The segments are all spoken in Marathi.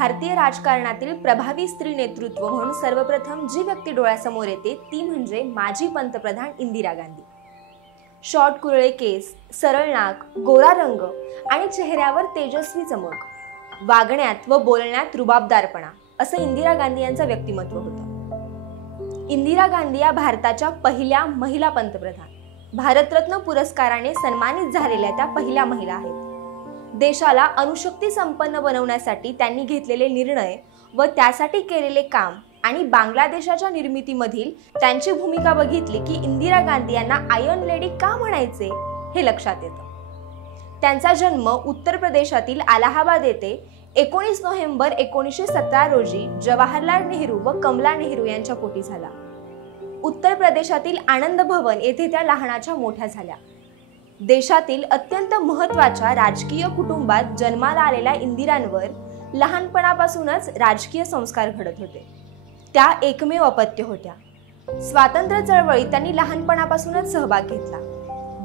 भारतीय राजकारणातील प्रभावी स्त्री नेतृत्व म्हणून सर्वप्रथम जी व्यक्ती डोळ्यासमोर येते ती म्हणजे माजी पंतप्रधान इंदिरा गांधी। शॉर्ट कुरळे केस, सरळ नाक, गोरा रंग आणि चेहऱ्यावर तेजस्वी चमक, वागण्यात व बोलण्यात रुबाबदारपणा असं इंदिरा गांधी यांचं व्यक्तिमत्व होतं। इंदिरा गांधी या भारताच्या पहिल्या महिला पंतप्रधान, भारतरत्न पुरस्काराने सन्मानित झालेल्या त्या पहिल्या महिला आहेत। देशाला अणुशक्ती संपन्न बनवण्यासाठी त्यांनी घेतलेले निर्णय व त्यासाठी केलेले काम आणि बांगलादेशाच्या निर्मितीमधील त्यांची भूमिका बघितली की इंदिरा गांधी यांना आयर्न लेडी का म्हणायचे हे लक्षात येतं। त्यांचा जन्म उत्तर प्रदेशातील अलाहाबाद येथे 19 नोव्हेंबर 1917 रोजी जवाहरलाल नेहरू व कमला नेहरू यांच्या पोटी झाला। उत्तर प्रदेशातील आनंद भवन येथे त्या लहानाच्या मोठ्या झाल्या। देशातील अत्यंत महत्त्वाच्या राजकीय कुटुंबात जन्माला आलेल्या इंदिरांवर लहानपणापासूनच राजकीय संस्कार घडत होते। त्या एकमेव अपत्य होत्या। स्वातंत्र्य चळवळीत त्यांनी लहानपणापासूनच सहभाग घेतला।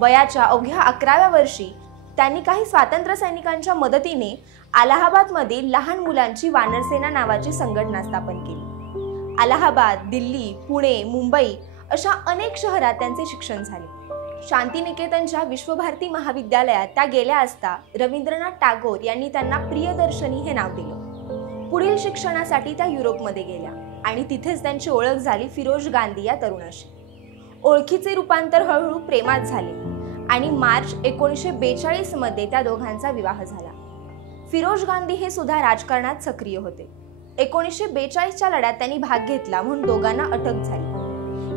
वयाच्या अवघ्या 11व्या वर्षी त्यांनी काही स्वातंत्र्य सैनिकांच्या मदतीने अलाहाबादमधील लहान मुलांची वानरसेना नावाची संघटना स्थापन केली। अलाहाबाद, दिल्ली, पुणे, मुंबई अशा अनेक शहरात त्यांचे शिक्षण झाले। शांतिनिकेतनच्या विश्वभारती महाविद्यालयात त्या गेल्या असता रवींद्रनाथ टागोर यांनी त्यांना प्रियदर्शनी हे नाव दिलं। पुढील शिक्षणासाठी त्या युरोपमध्ये गेल्या आणि तिथेच त्यांची ओळख झाली फिरोज गांधी या तरुणाशी। ओळखीचे रूपांतर हळूहळू प्रेमात झाले आणि मार्च 1942 मध्ये त्या दोघांचा विवाह झाला। फिरोज गांधी हे सुद्धा राजकारणात सक्रिय होते। 1942च्या लढ्यात त्यांनी भाग घेतला म्हणून दोघांना अटक झाली।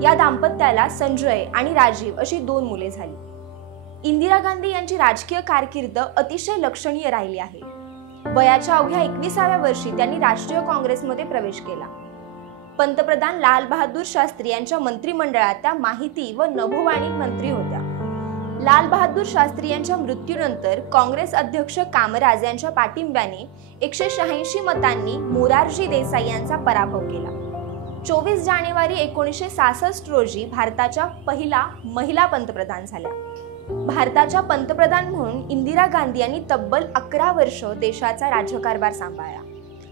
या दाम्पत्याला संजय आणि राजीव अशी 2 मुले झाली। इंदिरा गांधी यांची राजकीय कारकीर्द अतिशय लक्षणीय राहिली आहे। वयाच्या अवघ्या 21व्या वर्षी त्यांनी राष्ट्रीय काँग्रेसमध्ये प्रवेश केला। पंतप्रधान लाल बहादूर शास्त्री यांच्या मंत्रिमंडळात त्या माहिती व नभोवाणी मंत्री होत्या। लाल बहादूर शास्त्री यांच्या मृत्यूनंतर काँग्रेस अध्यक्ष कामराज यांच्या पाठिंब्याने 186 मतांनी मोरारजी देसाई यांचा पराभव केला। 24 जानेवारी 1966 रोजी भारताच्या पहिला महिला पंतप्रधान झाल्या। भारताच्या पंतप्रधान म्हणून इंदिरा गांधी यांनी तब्बल 11 वर्ष देशाचा राज्यकारभार सांभाळला।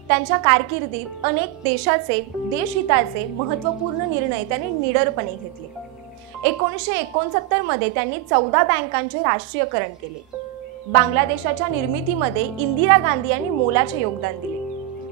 त्यांच्या कारकिर्दीत अनेक देशाचे देशहिताचे महत्त्वपूर्ण निर्णय त्यांनी निडरपणे घेतले। 1969 मध्ये त्यांनी 14 बँकांचे राष्ट्रीयकरण केले। बांगलादेशाच्या निर्मितीमध्ये इंदिरा गांधी यांनी मोलाचे योगदान दिले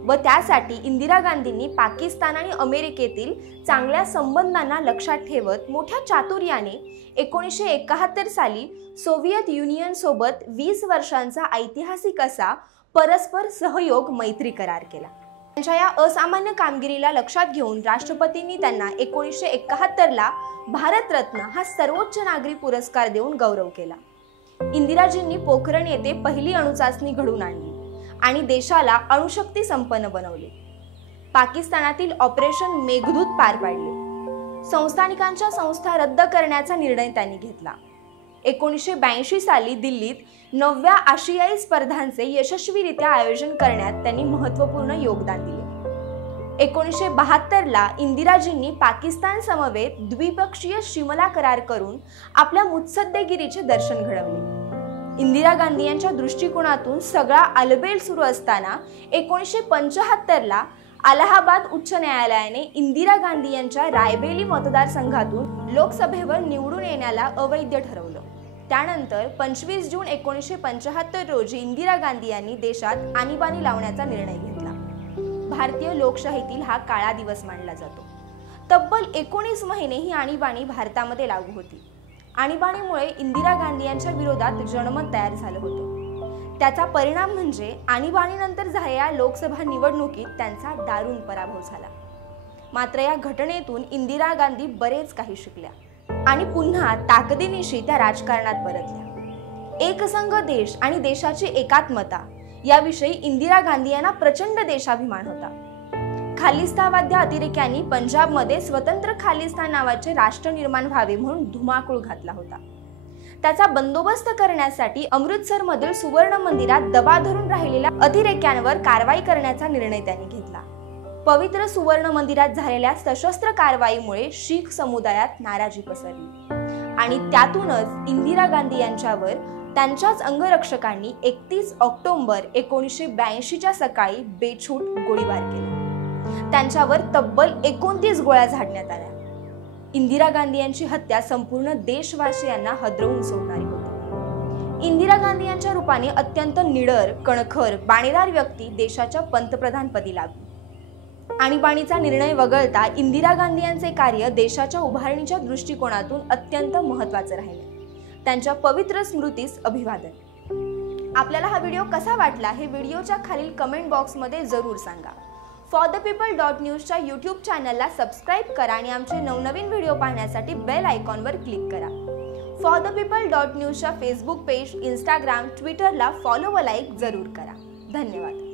व त्यासाठी इंदिरा गांधींनी पाकिस्तान आणि अमेरिकेतील चांगल्या संबंधांना लक्षात ठेवत मोठ्या चातुर्याने 1971 साली सोव्हिएत युनियन सोबत 20 वर्षांचा ऐतिहासिक असा परस्पर सहयोग मैत्री करार केला। त्यांच्या या असामान्य कामगिरीला लक्षात घेऊन राष्ट्रपतींनी त्यांना 1971 ला भारतरत्न हा सर्वोच्च नागरी पुरस्कार देऊन गौरव केला। इंदिराजींनी पोखरण येथे पहिली अणुचाचणी घडवून आणली आणि देशाला अणुशक्ती संपन्न बनवले। पाकिस्तानातील ऑपरेशन मेघदूत पार पाडले। संस्थानिकांच्या संस्था रद्द करण्याचा निर्णय त्यांनी घेतला। 1982 साली दिल्लीत 9व्या आशियाई स्पर्धांचे यशस्वीरित्या आयोजन करण्यात त्यांनी महत्त्वपूर्ण योगदान दिले। 1972 ला इंदिराजींनी पाकिस्तान समवेत द्विपक्षीय शिमला करार करून आपल्या मुत्सद्देगिरीचे दर्शन घडवले। इंदिरा गांधी यांच्या दृष्टिकोनातून सगळा आलबेल सुरू असताना 1975 ला अलाहाबाद उच्च न्यायालयाने इंदिरा गांधी यांच्या रायबेली मतदारसंघातून लोकसभेवर निवडून येण्याला अवैध ठरवलं। त्यानंतर 25 जून 1975 रोजी इंदिरा गांधी यांनी देशात आणीबाणी लावण्याचा निर्णय घेतला। भारतीय लोकशाहीतील हा काळा दिवस मानला जातो। तब्बल 19 महिने ही आणीबाणी भारतामध्ये लागू होती। आणीबाणीमुळे इंदिरा गांधी यांच्या विरोधात जनमत तयार झालं होतं। त्याचा परिणाम म्हणजे आणीबाणीनंतर झालेल्या लोकसभा निवडणुकीत त्यांचा दारुण पराभव झाला। मात्र या घटनेतून इंदिरा गांधी बरेच काही शिकल्या आणि पुन्हा ताकदीनिशी त्या राजकारणात परतल्या। एकसंघ देश आणि देशाची एकात्मता याविषयी इंदिरा गांधी यांना प्रचंड देशाभिमान होता। खालिस्तावाद्य अतिरेक्यांनी पंजाबमध्ये स्वतंत्र खालिस्तान नावाचे राष्ट्र निर्माण व्हावे म्हणून धुमाकूळ घातला होता। त्याचा बंदोबस्त करण्यासाठी अमृतसरमधील सुवर्ण मंदिरात दबा धरून राहिलेल्या अतिरेक्यांवर कारवाई करण्याचा निर्णय त्यांनी घेतला। पवित्र सुवर्ण मंदिरात झालेल्या सशस्त्र कारवाईमुळे शीख समुदायात नाराजी पसरली आणि त्यातूनच इंदिरा गांधी यांच्यावर त्यांच्याच अंगरक्षकांनी 31 ऑक्टोबर 1982च्या सकाळी बेछूट गोळीबार केला। त्यांच्यावर तब्बल 29 गोळ्या झाडण्यात आल्या। इंदिरा गांधी यांची हत्या संपूर्ण देशवासियांना हादरवून सोडणारी होती। इंदिरा गांधी यांच्या रूपाने अत्यंत निडर, कणखर, बाणेदार व्यक्ती देशाच्या पंतप्रधानपदी लागली। आणीबाणीचा निर्णय वगळता इंदिरा गांधी यांचे कार्य देशाच्या उभारणीच्या दृष्टिकोनातून अत्यंत महत्त्वाचे राहिले। त्यांच्या पवित्र स्मृतीस अभिवादन। आपल्याला हा व्हिडिओ कसा वाटला हे व्हिडिओच्या खालील कमेंट बॉक्समध्ये जरूर सांगा। forthepeople.news च्या YouTube चॅनलला सबस्क्राइब करा आणि आमचे नवनवीन व्हिडिओ पाहण्यासाठी बेल आयकॉनवर क्लिक करा। forthepeople.news च्या फेसबुक पेज, इंस्टाग्राम, ट्विटरला फॉलो व लाईक जरूर करा। धन्यवाद।